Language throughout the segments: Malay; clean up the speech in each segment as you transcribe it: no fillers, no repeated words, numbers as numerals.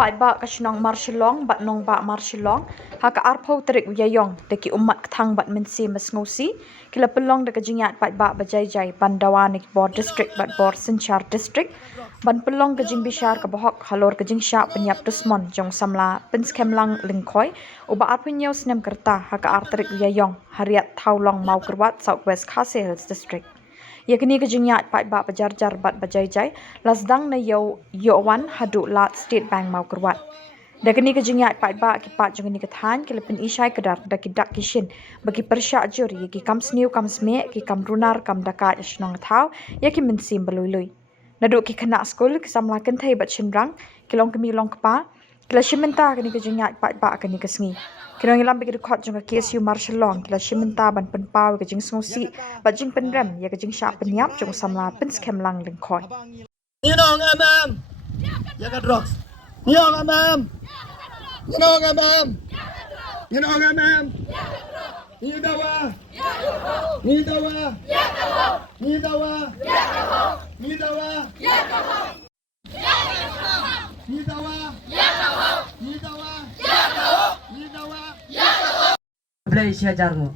Pai ba kashnong marshilong bat nong ba marshilong haka arpo terik uyayong deki umat ketang bat mensi mesngosi kila pelong deka jingat pai ba bajai-jai bandawan ki bor district bat bor Sinchar district ban pelong ke jing bishar ke bohok halor ke jing sya penyap dusmon jong samla penskemlang lingkoi uba arpunyo snem kerta haka ar terik uyayong hariat taulong mau kerwat Southwest Khasi Hills district. Yakni kejingyat pai ba bajar-jar bat bajai-jai lasdang na yowan hadu lat State Bank mau kerwat. Dakni kejingyat pai ba ki pat jongni kathan ki lepin isai kedar daki dak kishin bagi persya juri ki kam sniu kam sme ki kam runar kam dakat ashnong thau yaki mensim belului. Nadu ki kena skul ki samla kenthai bat shinrang ki long kemi long kpa kila shimenta kani kejingyat pai ba kani kesngi. Kira ngilam bagi dekot jong KSU Marshall Long kila shimenta ban penpau ke jing ngosi bat jing penrem ya ke jing sya penyap jong samla penskemlang lingkoi. Ninong ya ka drugs. Ninong Ni dawa. Play jarmu.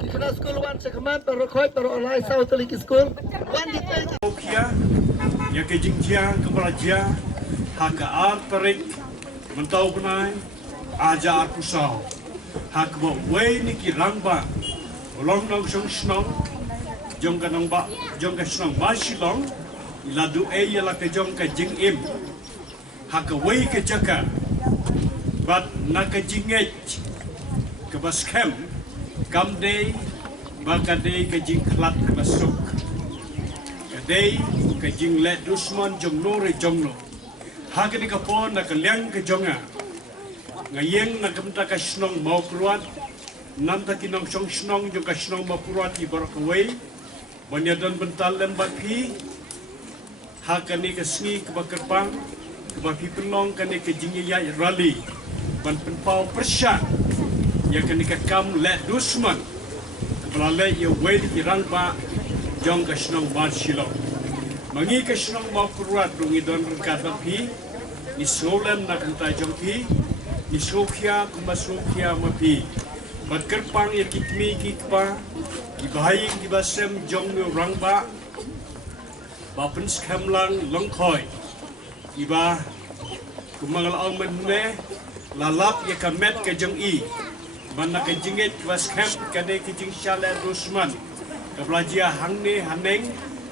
Kita school wan sekamat perokoi perolai sautelik school. Wan di Okia, ya ke jingjia ke belajar, hak ar terik, mentau penai, aja ar pusau, hak bawa way ni ki rangba, ulong nong snong, jong ka nong ba, jong ka snong masilong, iladu ya ke jong ka jing im, hak way ke jaka, bat nak ke jinget, ke baskem, kam day, bakadei ke jing klat ke basuk. Day ke jing let dusman jong nore jong no hak ni kapon nak liang ke jonga ngayeng nak kemta ka snong mau keluar nam ta kinong song snong jong ka snong mau keluar ti barak away banya dan bental lembat pi hak ni ke sngi ke bakerpang ke bapi penong kan ke jing ya rally ban penpau persya ya kan ke kam let dusman kebalale ya way di rangba jong ka snong bar silong mangi ka snong mau kurat dungi don berkata pi ni solem nak enta jong pi ni sofia kuma sofia mapi bat kerpang ya kitmi ki pa di bahai di basem jong no rangba bapen skemlang longkhoi iba kumangal ang menne lalap ya kamet ka jong i mana ka jinget waskem kade ki jing shale dusman kablaja hangne haneng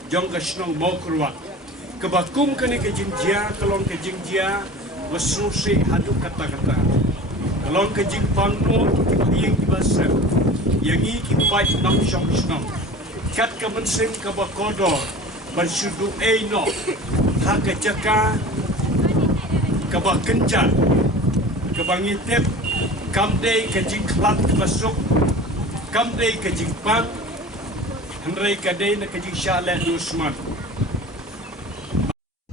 jong ka snong mau keluar kebakum kene ke jingjia kalong ke jingjia wasusi hadu kata-kata kalong ke jing pangno yang dibasa yang i ki pai nang shong snong kat ka mensing ka bakodo bersudu no ha ka jaka ka bakenja ka bangitep kamdei ke jing klat masuk kamdei ke jing pang Henry kadai nak kejing syaleh dusman.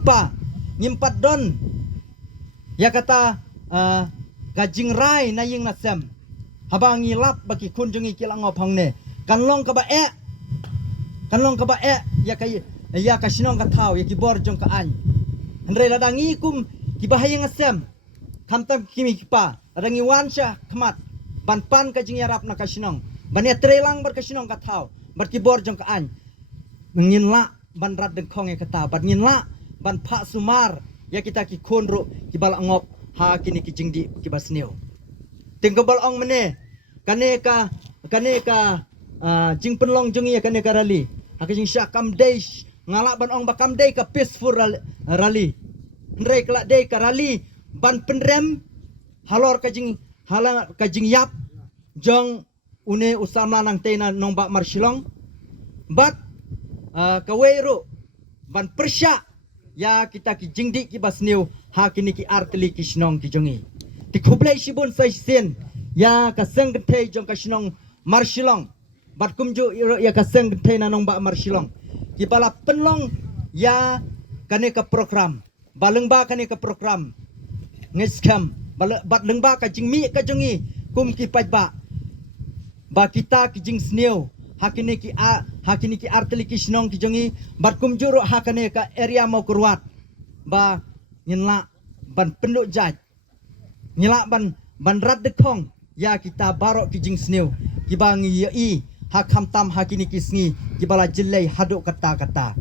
pa nyimpat don ya kata gajing rai na ying nasem habang ngilap bagi kunjungi kilang ngopang ne kanlong ka ba ya ka sinong ka tau ya ki bor jong ka an Henry ladangi kum ki bahayang asem kamtam kimi pa ladangi wansha khamat ban kajing yarap na ka sinong ban ya trelang ber ka sinong ka tau bat kibor jong ka an ngin la ban rat deng khong e kata bat ngin la ban pha sumar ya kita ki khonro ki bal ngop ha kini ki jingdi ki basneu tingko bal ong mene kane ka jing penlong jongi ya kane ka rally ha ki jing syakam dei ngala ban ong bakam dei ka peaceful rally ndrei kala dei ka rally ban penrem halor ka jing yap jong une usama nang tena nong bak marshilong bat kawero ban persya ya kita ki jingdi ki basneu ha kini ki artli ki snong ki jongi ti khublai sibon sai sen ya ka seng the jong ka snong marshilong bat kumju ya ka seng the na nong bak marshilong ki bala penlong ya kane ka program balengba kane ka program ngeskam bat lengba ka jingmi ka jongi kum ki paj ba kita ki jing sneu hakini ki arteli ki snong ki jongi bat kum juro hakane ka area mau kurwat ba nyela ban penduk jaj nyela ban rat dekong ya kita barok ki jing sneu ki bangi yi hakam tam hakini ki sngi ki bala jelai haduk kata-kata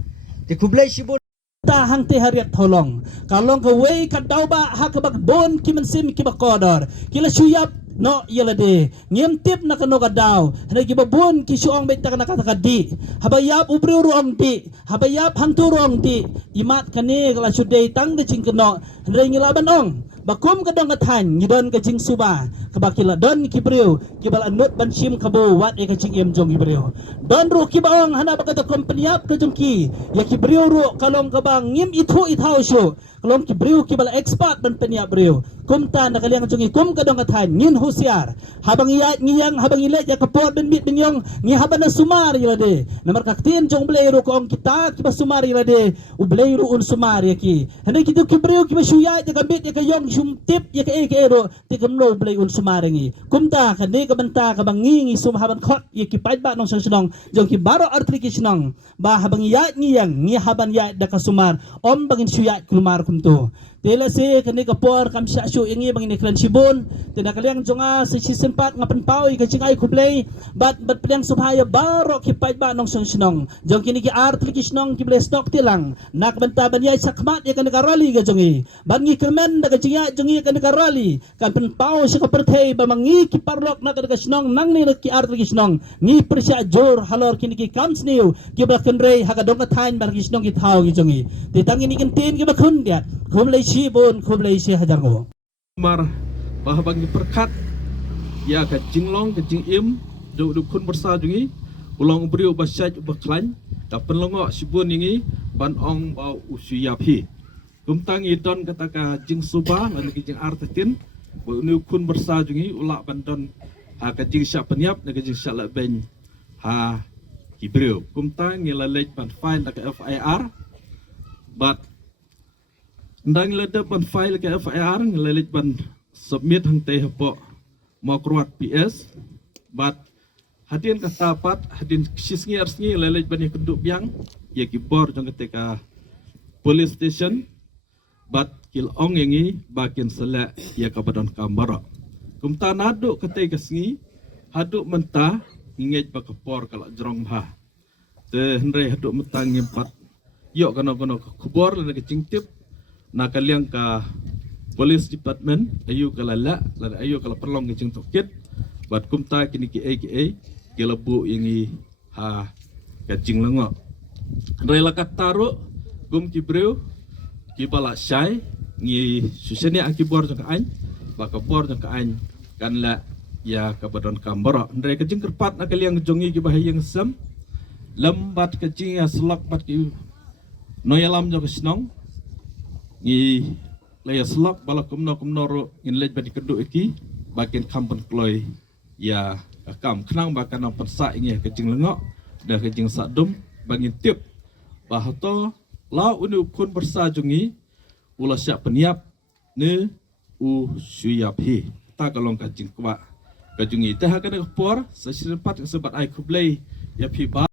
te kublai shibun ta hang te hariat tholong kalong ka wei ka dauba ha ka bak bon ki mensim ki bakodor kila suyap no yela de ngem tip na kano ka daw hana ki babon ki suong bet ka nakata di habayap ubri ruong di habayap hang tu ruong di imat kane kala sudai tang de cing kano hana ngila banong bakum ka dong kathan ngidon ka cing suba kabakila don ki briu ki bal anut ban sim kabo wat e ka cing em jong ki briu don ru ki baong hana bakata kompanyap ka jong ki ya ki briu ru kalong ka bang ngim itu ithau syo kalong ki briu ki bal expert ban penya briu kumta na kaliang jong kum ka dong kathan ngin husiar habang iya ngiyang habang ilet ya kapor ben mit benyong ngi haban na sumar ila de namar kaktin jong blay ru ko kita ki ba sumar ila de u blay ru un sumar ya ki hana ki ki briu ki ba suya ya ka bit ya ka yong tip ya ke ero ti kamno blay un sumarengi kumta kani ka banta ka bangingi sumhaban khot ya ki paid ba nong sanong jong ki baro artri ki sinong ba habang ya ngiyang ngi haban ya da ka sumar om bangin suya kulmar kumto tela se kani ka por kam sya syu ingi bangin klan sibon tina kaliang jonga sa season 4 nga panpawi ka chingay kublay bat plyang subhaya baro ki paid ba nong sanong jong kini ki artri ki sinong ki blay stock tilang nakbanta ban ya sakmat ya kani karali ka jongi bangi kemen da ka jongi kan karali kan penpau sa kapertay ba mangi ki parlok na ka snong nang ni ki artri ki snong ni persya jor halor kini ki comes new ki ba kenrei hakadong ka thain ba ki snong ki thau ki jongi titang ini kentin ki ba khun dia khumlei sibon khumlei se hajar ngo mar bahabang perkat ya ka jinglong ka jingim do kun bersa jungi ulang brio basyaj baklan ka penlongo sibon ini ban ong ba usuyapi kumtang idon kataka jing suba lan ki jing artetin bu nu kun bersa jungi ulak bandon ha ka jing sya penyap na ka jing sya la ben ha kibrio kumtang ngilalej ban file ka FIR but ndang leda ban file ka FIR ngilalej ban submit hang te po mokruat PS but hadin ka tapat hadin sisngi arsngi ngilalej ban yakuduk biang ya kibor jong ketika police station bat kil ong yengi bakin selak ya kabadon kambara kumta nado ketai kasngi haduk mentah ngej bakapor kalak jerong ha te hendrai haduk mentah ngimpat yok kono kubor lan kecingtip na kaliang ka police department ayu kalala lan ayu kala perlong ngecing tokit bat kumta kini ki kilabu yengi ha kacing lengo rela kataru kum kibreu ki bala syai ngi susene akibor jang ain baka bor jang ain kan la ya kabadon kambara ndre kecing kerpat na kaliang jongi ki bahayang sam lambat kecing ya selak bat ki noyalam jang snong ngi laya selak bala kumno ro in lej badi keduk iki bakin kampen kloy ya kam knang bakan nang pensa ingi kecing lengok dah kecing sakdum bangin tip bahato la unu kun bersa jungi ula syak peniap ne u suyap hi ta kalong ka jing kwa ka jungi ta ha ka por sa sirpat sebat ai kublai ya phi ba